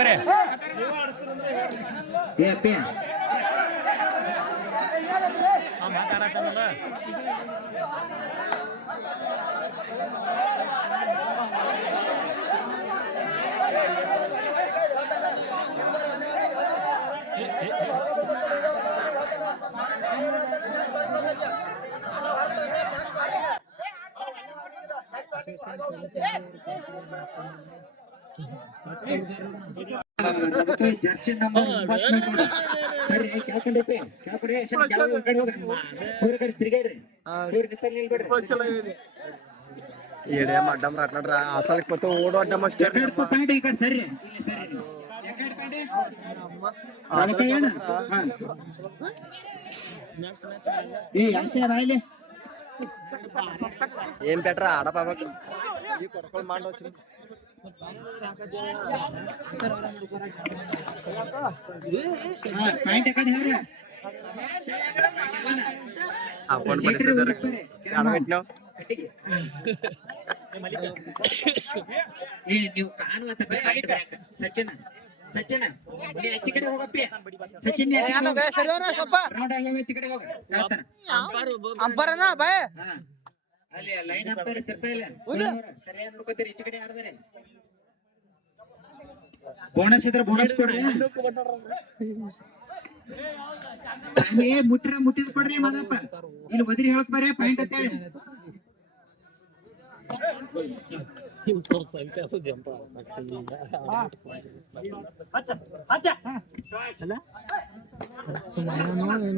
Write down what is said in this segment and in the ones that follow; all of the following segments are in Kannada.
ಕರೆ. ಏ ಅಪ್ಪಿ. ಜರ್ಸಿ ನಂಬರ್ ಒಂಬತ್ತು ಸರಿ ಕೇಳ್ಕೊಂಡೈತಿ ಕೇಳ್ಕೊಂಡೆ ಸರಿ ಕೆಳಗೆ ಕಡೆ ಹೋಗ ಹೋಗ್ರಿ ಕಡೆ ತಿರ್ಗಾಡ್ರಿ ಇವ್ರು ನಿಂತಲ್ಲಿ ನಿಲ್ಬೇಡ್ರಿ ಏಡೇ ಅಡ್ಡಮ್ ರಾಟ್ನಾಡ್ರ ಅಸಲಕ್ ಪತ್ತ ಓಡೋ ಅಡ್ಡಮ್ ಅಷ್ಟೇ ಎಕಡೆ ಪ್ಯಾಂಟ್ ಈ ಕಡೆ ಸರಿ ಇಲ್ಲಿ ಸರಿ ಎಕಡೆ ಏ ನೀವು ಬರಕ ಸಚಿನ್ ಸಚಿನ್ ನೀ ಆಚೆ ಕಡೆ ಹೋಗಪ್ಪಿ ಸಚಿನ್ ರೌಂಡ್ ಆಗಿ ಕಡೆ. ಅಂಬರನ ಬಾಯ್. ಅಲ್ಲಿ ಲೈನ್ ಹಾಕ್ತಾರೆ ಸರ್ಸ ಇಲ್ಲ. ಸರಿಯಾಗಿ ನೋಡ್ಕೋತೀರಿ ಈಚೆ ಕಡೆ ಯಾರ್ದಾರೆ ಬೋನಸ್ ಇದ್ರೆ ಬೋನಸ್ ಕೊಡ್ರಿ. ಏ ಮುಟ್ರ ಮುಟ್ಟಿದ್ ಕೊಡ್ರಿ ಮಾದಪ್ಪ. ಇಲ್ಲಿ ಒದಿರಿ ಹೇಳಕ್ ಬರ್ರಿ ಪಾಯಿಂಟ್ ಅಂತ ಹೇಳಿ.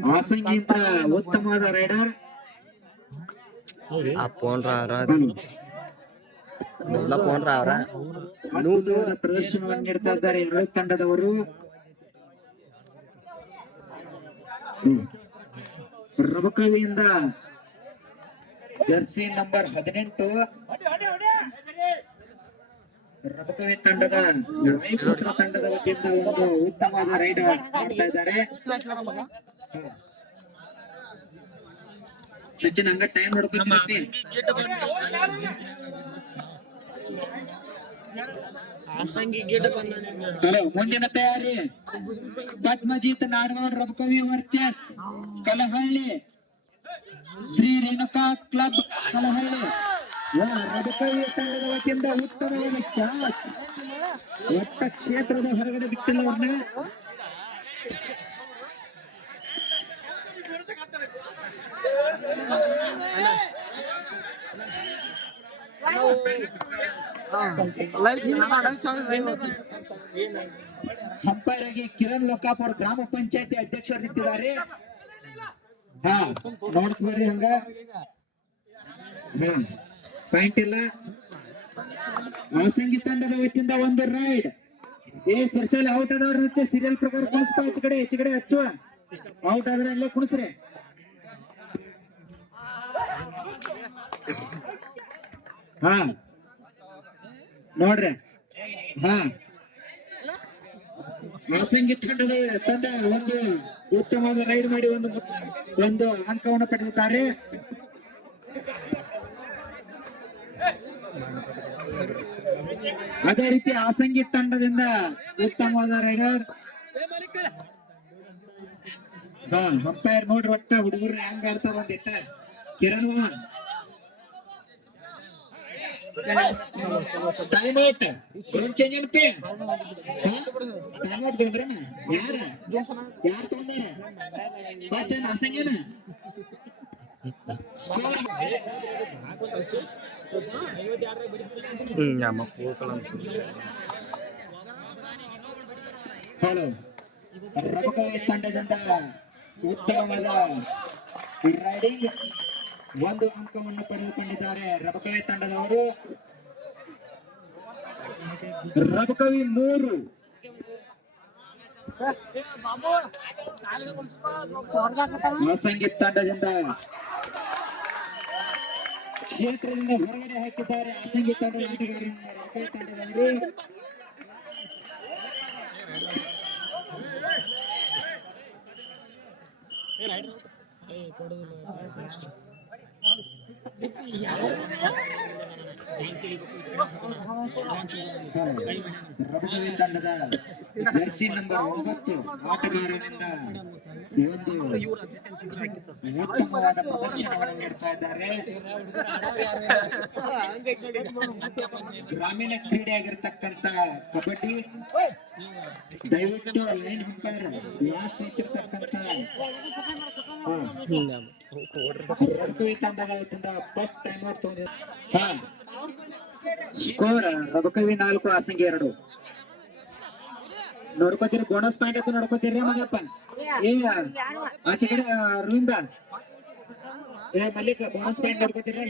ಹಾಸಂಗಿಂತ ಉತ್ತಮವಾದ ರೈಡರ್ ಆ ಫೋನ್ ರಾರ ಮೊದ್ಲ ಫೋನ್ ರಾವ್ರ ಅದ್ಭುತವಾದ ಪ್ರದರ್ಶನವನ್ನು ನೀಡ್ತಾ ಇದ್ದಾರೆ ಎರಡು ತಂಡದವರು ಹ್ಮ್. ರಬಕವಿಯಿಂದ ಜರ್ಸಿ ನಂಬರ್ ಹದಿನೆಂಟು ರಬಕವಿ ತಂಡದ ವಾಯುಪುತ್ರ ತಂಡದ ವತಿಯಿಂದ ಒಂದು ಉತ್ತಮವಾದ ರೈಡ್ ಮಾಡ್ತಾ ಇದ್ದಾರೆ ಹಾ. ಸಚಿನ್ ಹಂಗ ಟೈಮ್ ನೋಡ್ಕೊಂಡು ಹಲೋ ಮುಂದಿನ ತಯಾರಿ. ಪದ್ಮಜಿತ್ ನಾಡವಾಡ್ ರಬಕವಿ ವರ್ಚಸ್ ಕಲಹಳ್ಳಿ. ಶ್ರೀ ರೇಣುಕಾ ಕ್ಲಬ್ ಕಲಹಳ್ಳಿ. ರಬಕವಿ ತಂಡದ ವತಿಯಿಂದ ಉತ್ತಮವಾದ ಕ್ಯಾಚ್. ಒಟ್ಟ ಕ್ಷೇತ್ರದ ಹೊರಗಡೆ ಬಿಟ್ಟಿಲ್ಲ ಅವ್ರನ್ನ ಅಂಪೈರ್ ಕಿರಣ್ ಲೋಕಾಪುರ್ ಗ್ರಾಮ ಪಂಚಾಯತಿ ಅಧ್ಯಕ್ಷರು ನಿಂತಿದ್ದಾರೆ. ಹಾ ನೋಡ್ತೀವ್ರಿ ಹಂಗ. ಹಾ ಪಾಯಿಂಟ್ ಇಲ್ಲ. ವಾಸಂಗಿ ತಂಡದ ವತಿಯಿಂದ ಒಂದು ರೈಡ್ ಏ ಸರ್ಸಲ್ ಔಟ್ ಆದವ್ರ ಸೀರಿಯಲ್ ಪ್ರಕಾರ ಕಡೆ ಹೆಚ್ಚು ಕಡೆ ಹಚ್ಚುವ. ಔಟ್ ಆದ್ರೆ ಅಲ್ಲೇ ಕುಣಿಸ್ರಿ. ಹಾ. ನೋಡ್ರಿ. ಹಾ. ವಾಸಂಗಿ ತಂಡದ ತಂಡ ಒಂದು ಉತ್ತಮವಾದ ರೈಡ್ ಮಾಡಿ ಒಂದು ಒಂದು ಅಂಕವನ್ನು ಪಡೆದಿದ್ದಾರೆ. ಅದೇ ರೀತಿ ಆಸಂಗಿ ತಂಡದಿಂದ ಉತ್ತಮವಾದ ರೈಡರ್. ಹಾ ಅಂಪೈರ್ ನೋಡ್ರಿ ಒಟ್ಟ ಹುಡುಗರು ಹೆಂಗ್ ಆಡ್ತಾರ ಒಂದಿಟ್ಟ. ಕಿರಣ್ ಟೈಮ್ ಔಟ್ ಏನ್ ಚೇಂಜ್ ಏನಪ್ಪಿ ಟೈಮ್ ಔಟ್ ಗೆದ್ರನ ಯಾರ ಯಾರ್ ತಗೊಂಡಾರ ಫಸ್ಟ್ ಏನ್ ಆಸಂಗೇನ ಹ್ಮ್ ನಮ್ಮ ಹೋಗಲ್ಲ ಹಲೋ ರಬಕವಿ ತಂಡದಿಂದ ಉತ್ತಮವಾದ ರೈಡಿಂಗ್ ಒಂದು ಅಂಕವನ್ನು ಪಡೆದುಕೊಂಡಿದ್ದಾರೆ ರಬಕವಿ ತಂಡದವರು ರಬಕವಿ ಮೂರು ಸಂಗೀತ ತಂಡದಿಂದ ಕ್ಷೇತ್ರದಿಂದ ಹೊರಗಡೆ ಹಾಕಿದ್ದಾರೆ ಅಸಂಗೀತ ತಂಡದ ಆಟಗಾರರನ್ನ ರಬಕವಿ ತಂಡದವರು ರಬಕವಿ ತಂಡದ ಜರ್ಸಿ ನಂಬರ್ ಒಂಬತ್ತು ಆಟಗಾರನಿಂದ ಉತ್ತಮವಾದ ಪ್ರದರ್ಶನವನ್ನು ಇದ್ದಾರೆ ಗ್ರಾಮೀಣ ಕ್ರೀಡೆ ಆಗಿರ್ತಕ್ಕಂತ ಕಬಡ್ಡಿ, ದಯವಿಟ್ಟು ಲೈನ್ ಅಂಪೈರ್ ಲಾಸ್ಟ್ ತಂಡದಿಂದ ಫಸ್ಟ್ ಟೈಮ್ ಸ್ಕೋರ್ ರಬಕವಿ ನಾಲ್ಕು ಆಸಂಗಿ ಎರಡು. ನೋಡ್ಕೋತೀರಿ ಬೋನಸ್ ಪಾಯಿಂಟ್ ಅಂತ ನೋಡ್ಕೋತೀರಿ ಮಗಪ್ಪ ಏ ಆಚೆ ಕಡೆ ಅರವಿಂದ ಏ ಮಲ್ಲಿಕ ಬೋನಸ್ ಪಾಯಿಂಟ್ ನೋಡ್ಕೋತೀರಿ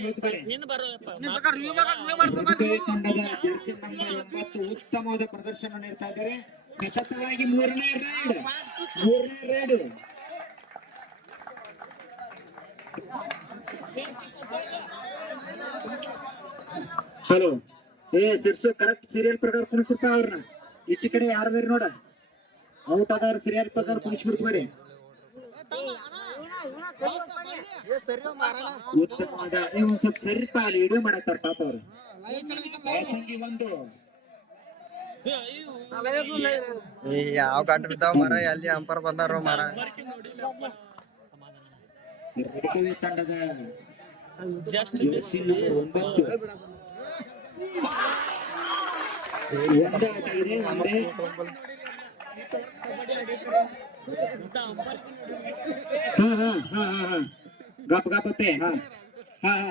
ರಬಕವಿ ತಂಡದ ಜರ್ಸಿ ನಂಬರ್ ಒಂಬತ್ತು ಉತ್ತಮವಾದ ಪ್ರದರ್ಶನ ನೀಡ್ತಾ ಇದ್ದಾರೆ. ಸತತವಾಗಿ ಮೂರನೇ ರೌಂಡ್ ಮೂರನೇ ರೌಂಡ್ ಹಲೋ ಏ ಸಿರ್ಸು ಕರೆಕ್ಟ್ ಸೀರಿಯಲ್ ಪ್ರಕಾರ ಕುಣಿಸಿರ್ಪ ಅವ್ರನ್ನ. ಈಚೆ ಕಡೆ ಯಾರದಾರಿ ನೋಡ. ಔಟ್ ಆದವ್ರು ಸರಿಯಾದ ಪದಾರ ಕುಣಿಸ್ಬಿಡ್ತು ಬರೀ ಉತ್ತಮವಾದ ನೀವು ಒಂದ್ ಸ್ವಲ್ಪ ಸರಿಪ ಅಲ್ಲಿ ಇಡೀ ಮಾಡತ್ತಾರ ಪಾಪ ಅವ್ರು. ಸಂಗಿ ಒಂದು. ಯಾವ ಕಂಡು ಬಿದ್ದಾವ ಮರ ಎಲ್ಲಿ ಅಂಪರ್ ಬಂದಾರ ಮರ ಜಸ್ಟ್ ತಂಡದ ನಂಬರ್ ಒಂಬತ್ತು. ಒಂದೇ ಆಟ ಇದೆ ಒಂದೇ ಹಾ ಹಾ ಹಾ ಹಾ ಹಾ ಗಪ್ ಗಪ್ ಅಪ್ಪೆ ಹಾ ಹಾ ಹಾ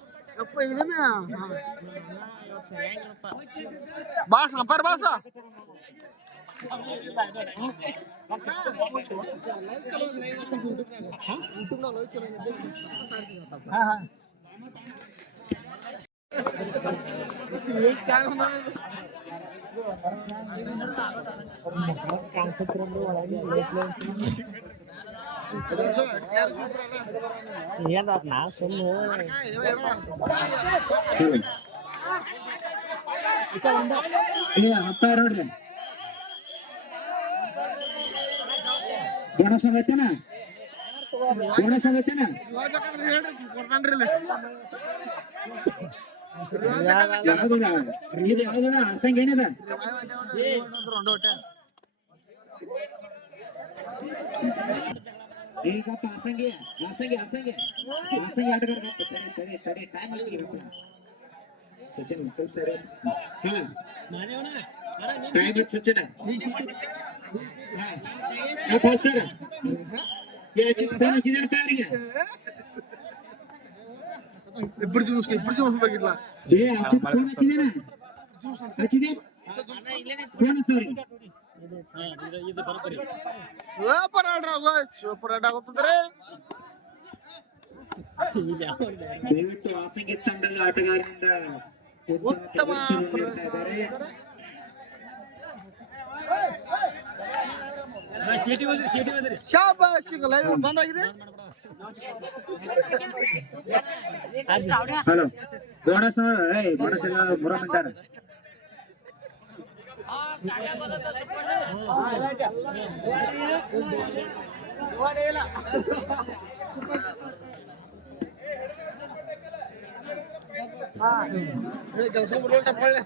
ಏ ಅಚ್ಚಿತ್ತ ಏ ಬಾಯಿಲಿ ಎರಡು ನಿಮಿಷ ಏ ಏಟ ಬಾಸ್ ಅಂಪರ್ ಬಾಸ ಏ ಅಪ್ಪಾ ನೋಡ್ರಿ ಬೋನಸ್ ಆಗತ್ತೇನ ಯಾವ್ದಿಲ್ಲ ಇದು ಯಾವ್ದಿಲ್ಲ ಹಸಂಗ ಏನಿದೆ ಈಗಪ್ಪ ಹಸಂಗಿ ಹಸಂಗಿ ಹಸಂಗಿ ಹಸಂಗಿ ಆಟಗಾರ ತಡಿ ತಡಿ ತಡಿ ಟೈಮ್ ಆಗ್ತಿಲ್ಲಪ್ಪ ಸಚಿನ್ ಸ್ವಲ್ಪ ಸರಿ ಹಾ ಟೈಮ್ ಐತ್ ಸಚಿನ್ ಹಾ ಆ ಪಾಸ್ತಾರ ಏ ಚಿಕ್ಕ ಫೋನ್ ಹಚ್ಚಿದಾನಪ್ಪ ಅವ್ರಿಗೆ ఇప్పుడు చూసి ఇప్పుడు చూసిట్లా ಏ ಹಚ್ಚಿ ಫೋನ್ ಹಚ್ಚಿದೇನ ಹಚ್ಚಿದೆ ಫೋನ್ ಹಚ್ಚವ್ರಿಗೆ ಸೂಪರ್ ಆಡ್ರ ಸೂಪರ್ ಆಡ್ ಆಗುತ್ತದ್ರಿ. ದಯವಿಟ್ಟು ಹಾಸಂಗಿ ತಂಡದ ಆಟಗಾರರಿಂದ ಉತ್ತಮ ಶಾಬಾಶ್ ಲೈವ್ ಬಂದಾಗಿದೆ. ಹಲೋ ಬೋನಸ್ ಬೋನಸ್ ಎಲ್ಲ ಕೆಲಸ ಬಿಡಲ್ಲ ಟಪ್ಪಳ್ಳೆ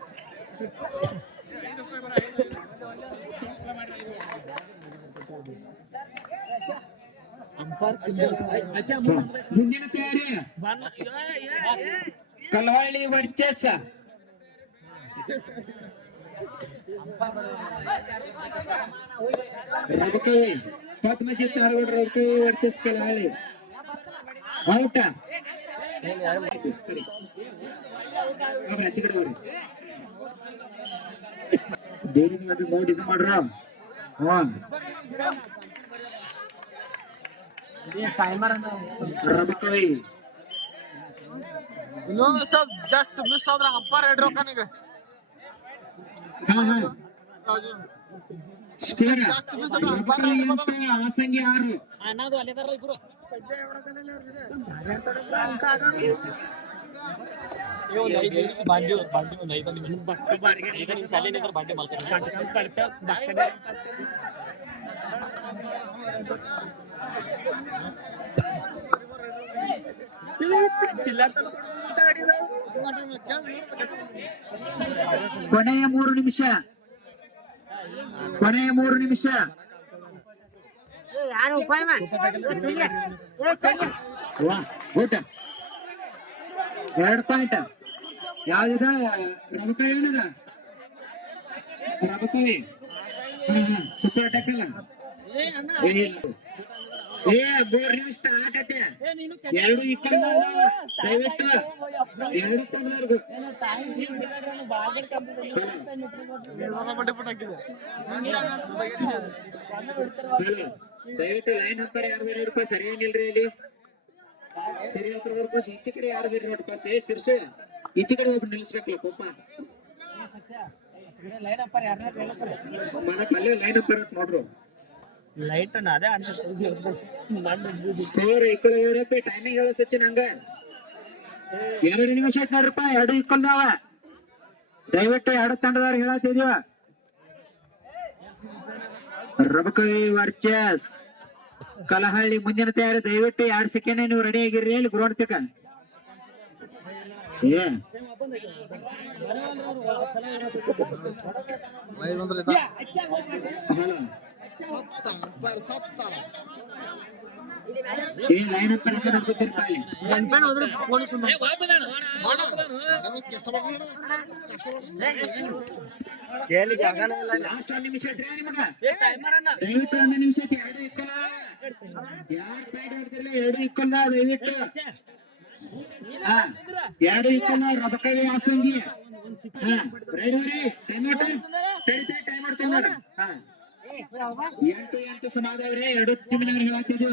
ಮುಂದಿನ ತಯಾರಿ ಕಲ್ವಾಳಿ ವರ್ಚಸ್ ರಬಕವಿ ಪದ್ಮಜಿತ್ ಹರವಡ್ ರಬಕವಿ ವರ್ಚಸ್ ಕಲ್ವಾಳಿ ಔಟ ಸರಿ ಅವ್ರ ಆಚೆ ಕಡೆ ಹೋಗ್ರಿ. ದೇವ್ರಿಗೆ ಅದು ನೋಡಿ ಇದು ಮಾಡ್ರ? ಹ್ಮ್ ರಬಕವಿ ಇನ್ನೊಂದು ಸ್ವಲ್ಪ ಜಸ್ಟ್ ಮಿಸ್ ಆದ್ರ ಅಂಪಾರ್ ಹೇಳ್ರಿ ರೊಕ್ಕನಿಗೆ ಹಾ ಹಾ. ಆರು. ಕೊನೆಯ ಮೂರು ನಿಮಿಷ. ಕೊನೆಯ ಮೂರು ನಿಮಿಷ. ಊಟ. ಎರಡು ಪಾಯಿಂಟ್. ಯಾವ್ದಿದ? ರಬಕವಿ ಏನದ? ಹಾ ಸೂಪರ್ ಟಕ್ಕಲ್ಲ ಏ ಏ ಮೂರ್ ನಿಮಿಷ ಎರಡು ದಯವಿಟ್ಟು ಎರಡು ದಯವಿಟ್ಟು ಲೈನ್ ನಂಬರ್ ಯಾರ್ದಾರ ಸರಿಯಾಗಿಲ್ರಿ ಇಲ್ಲಿ ಸರಿ ಹತ್ರ ಈಚೆ ಕಡೆ ಯಾರು ಬೇರೆ ನೋಡಪ್ಪ ಸೇ ಸಿರ್ಸು ಈಚೆ ಕಡೆ ಒಬ್ರು ನಿಲ್ಸ್ಬೇಕಲ್ಲ ಕೋಪ. ಮನೆ ಅಲ್ಲೇ ಲೈನ್ ನಂಬರ್ ನೋಡ್ರು. ಲೈಟ್ ಅದೇ ಅನ್ಸುತ್ತೆ ಸ್ಕೋರ್ ಟೈಮಿಂಗ್ ಹೇಳ ಸಚಿನ್ ಹಂಗ. ಎರಡು ನಿಮಿಷ ಐತ್ ನೋಡ್ರಪ್ಪ ಎರಡು ಇಕ್ಕಲ್ ನಾವ. ದಯವಿಟ್ಟು ಎರಡು ತಂಡದವ್ರು ಹೇಳತ್ತಿದೀವ ರಬಕವಿ ವರ್ಚಸ್. ಕಲಹಳ್ಳಿ ಮುಂದಿನ ತಯಾರಿ ದಯವಿಟ್ಟು ಎರಡ್ ಸೆಕೆಂಡ್ ನೀವು ರೆಡಿ ಆಗಿರ್ರಿ ಇಲ್ಲಿ ಗ್ರೌಂಡ್ ತಕ. ಏ. ಸತ್ತ ಅಂಪಾರ್ ಸತ್ತ ಏ ಲೈನ್ ಅಪ್ ಅಂತ ನೋಡ್ಕೊತಿರ್ಪ ಅಲ್ಲಿ. ಮಾಡ ನಮಗೆ ಕಷ್ಟ ಮಾಡ್ಬೇಡ ಕಷ್ಟ ಎಲ್ಲಿ ಜಾಗನೇ ಇಲ್ಲ. ಲಾಸ್ಟ್ ಒಂದ್ ನಿಮಿಷ ಇಟ್ರಿ ನಿಮಗ ದಯವಿಟ್ಟು ಒಂದು ನಿಮಿಷ ಐತಿ ಎರಡು ಇಕ್ಕಲ್ಲ ಯಾರ್ ಪ್ಯಾಡ್ ಹೊಡ್ತಿರ್ಲಿ ಎರಡು ಇಕ್ಕಲ್ಲ ದಯವಿಟ್ಟು. ಎರಡು ಇಕ್ಕಲ್ಲ ರಬಕವಿ ಆಸಂಗಿ ಹಾ ರೆಡಿ ರೀ ಟೈಮ್ ಹಾ. ಎಂಟು ಎಂಟು ಸಮಾದವ್ರಿ ಎರಡು ಟೀಮಿನವ್ರು ಹೇಳತ್ತಿದ್ವಿ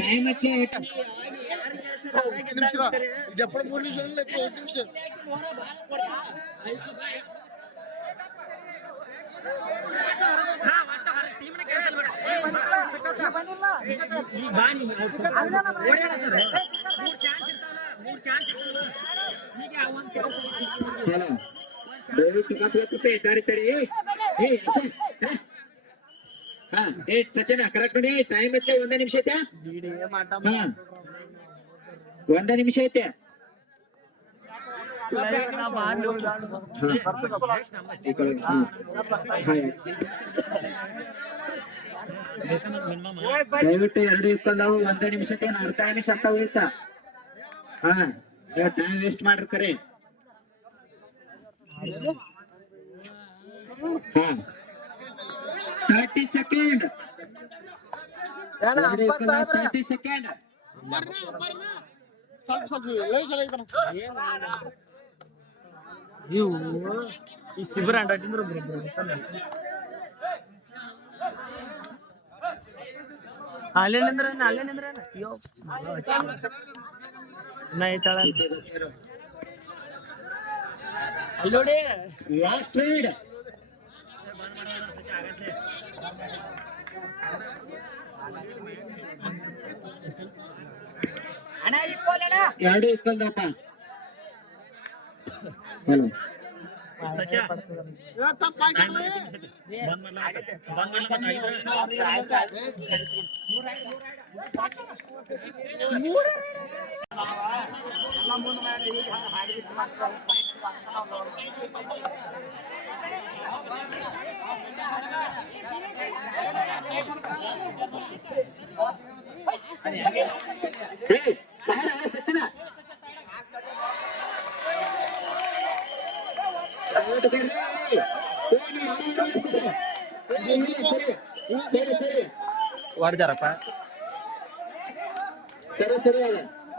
ಟೈಮಕ್ಕೆ ಚಾನ್ಸ್ ಇರ್ತಾವಲ್ಲ, ಮೂರ್ ಚಾನ್ಸ್ ಇರ್ತಾವಲ್ಲ. ಈಗ ಒಂದ್ ದಯವಿಟ್ಟು ಕಪ್ಪೆ ದಾರಿ ತಡಿ ಏ ಹಾ? ಏ ಸಚಿನ ಕರೆಕ್ಟ್ ನೋಡಿ ಟೈಮ್ ಐತೆ ಒಂದೇ ನಿಮಿಷ ಐತೆ ಒಂದೇ ನಿಮಿಷ ಐತೆ ದಯವಿಟ್ಟು ಎರಡು ಇಕ್ಕಲ್ದಾವು ಒಂದೇ ನಿಮಿಷಕ್ಕೆ ಅರ್ಧ ನಿಮಿಷ ಅಂತ ಉಳಿತ ಹಾ ಟೈಮ್ ವೇಸ್ಟ್ ಮಾಡ್ರಿ ಕರೆ ಹಾ ತರ್ಟಿ ಸೆಕೆಂಡ್ ತರ್ಟಿ ಸೆಕೆಂಡ್ ಬರ್ರಿ ಬರ್ರಿ ಸ್ವಲ್ಪ ಸ್ವಲ್ಪ ಲೈವ್ ಸಲ ಐತನ ಇವು ಈ ಶಿಬಿರ ಅಂಟಿಂದ್ರೆ ಬರೋಬ್ಬರ ಗೊತ್ತಲ್ಲ. ಅಲ್ಲೇ ನಿಂದ್ರ ಅಲ್ಲೇ ನಿಂದ್ರ ಅಯ್ಯೋ ನಾ ಐತಾಳ ಅಲ್ಲಿ ನೋಡಿ ಲಾಸ್ಟ್ ರೈಡ್ ಎರಡು ಇಕ್ಕಲ್ದಪ್ಪ ಹಲೋ ಸಚ ತಪ್ಪ ಪಾಯಿಂಟ್ ಆಡ್ರಿ ಬಂದ್ ಮಾಡ್ಲ ಬಂದ್ ಮಾಡ್ಲ ಏ ಸಹನ ಸಚಿನ ಸರಿ ಸರಿ ಹೊಡ್ಜಾರಪ್ಪ ಸರಿ ಸರಿ ಅದ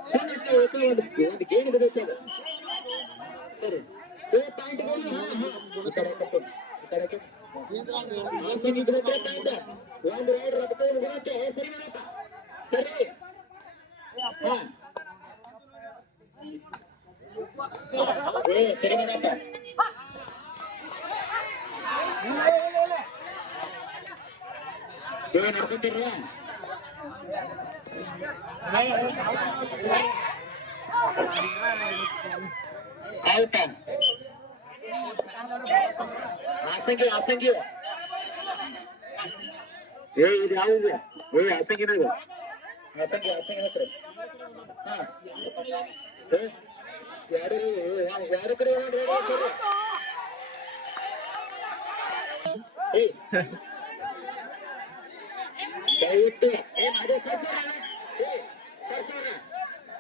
ಸುಮ್ಮನೆ ಓಕೆ ಒಂದು ಒಂದು ಗೇಮ್ ಬಿಡುತ್ತೆ ಅದು ಸರಿ ಏ ಪಾಯಿಂಟ್ ಗೋಲಿ ಹಾ ಹಾ ಈ ಕಡೆ ಕಟ್ಟು ಈ ಕಡೆ ಕಟ್ಟು. ಹಾಸನ್ ಇಬ್ರು ಒಬ್ರೇ ಪಾಯಿಂಟ್ ಒಂದು ರೈಡ್ ರೊಕ್ಕ ಮುಗಿದಕ್ಕೆ ಸರಿ ಮಾಡಪ್ಪ ಸರಿ ಹಾ ಏ ಸರಿ ಮಾಡಪ್ಪ ಏ ನಡ್ಕೊಂತೀರ ಆಯ್ತಾ ಆಸಂಗಿ ಆಸಂಗಿ ಏ ಇದು ಯಾವ್ದು ಏ ಆಸಂಗಿನ ಇದು ಆಸಂಗಿ ಆಸಂಗಿ ಹತ್ರ ಹಾ ಏ ಯಾರು ಯಾರ ಕಡೆ ಹೋಗ್ರಿ, ಹೋಗ್ರಿ, ಹೋಗ್ರಿ. ಏ ದಯವಿಟ್ಟು ಏ ಮಾದೇ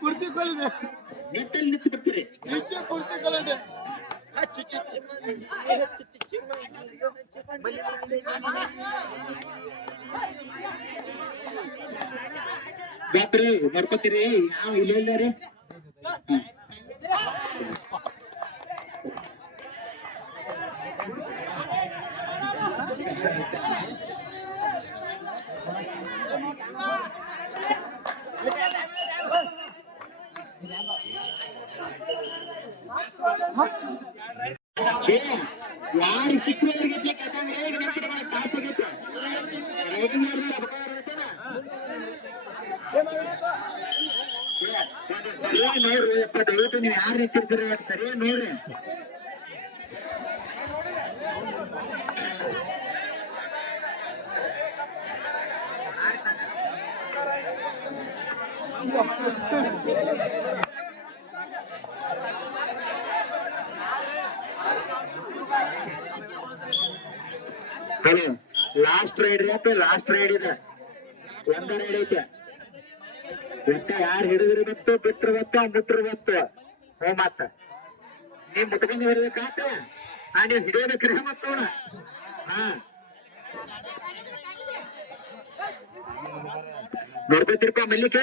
ಕುರ್ತಿ ಕೊಲಿದೆ ನಿಂತು ಬಿಡ್ತೀರಿ. ಕುರ್ತಿ ಕೊಲಿದೆ ನೋಡ್ಕೋತೀರಿ ಯಾವ ಇಲ್ಲ ಇಲ್ಲ ರೀ ಯಾರು ಸಿಕ್ಕರಿಗೆ ಯಾಕಂದ್ರೆ ಈಗ ನೆನಪಿನ ಮಾಡಿ ಕಾಸು ಆಗೈತೆ ರೈಡಿಂಗ್ ಮಾಡಿದ್ರೆ ಅಪಕಾರ ಆಗೈತೇನ ಸರಿಯಾಗಿ ನೋಡ್ರಿ ಅಪ್ಪ ದಯವಿಟ್ಟು ನೀವು ಯಾರು ನಿಂತಿರ್ತೀರಿ ಅದ್ ಸರಿಯಾಗಿ ನೋಡ್ರಿ ಹಲೋ ಲಾಸ್ಟ್ ರೈಡ್ ರೀ ಲಾಸ್ಟ್ ರೈಡ್ ಇದೆ. ಒಂದ ರೈಡ್ ಐತೆ. ಒಟ್ಟ ಯಾರು ಹಿಡಿದ್ರು ಬತ್ತು ಬಿಟ್ರು ಗೊತ್ತು, ಮುಟ್ರು ಗೊತ್ತು. ಹೋ ಮತ್ತ. ನೀವ್ ಮುಟ್ಕೊಂಡು ಬರ್ಬೇಕಾತ ಆ ನೀವ್ ಹಿಡಿಯಬೇಕ್ರಿ ಮತ್ತೋಣ ಹಾ. ನೋಡ್ಕೊತಿರ್ಪ ಮಲ್ಲಿಕೆ?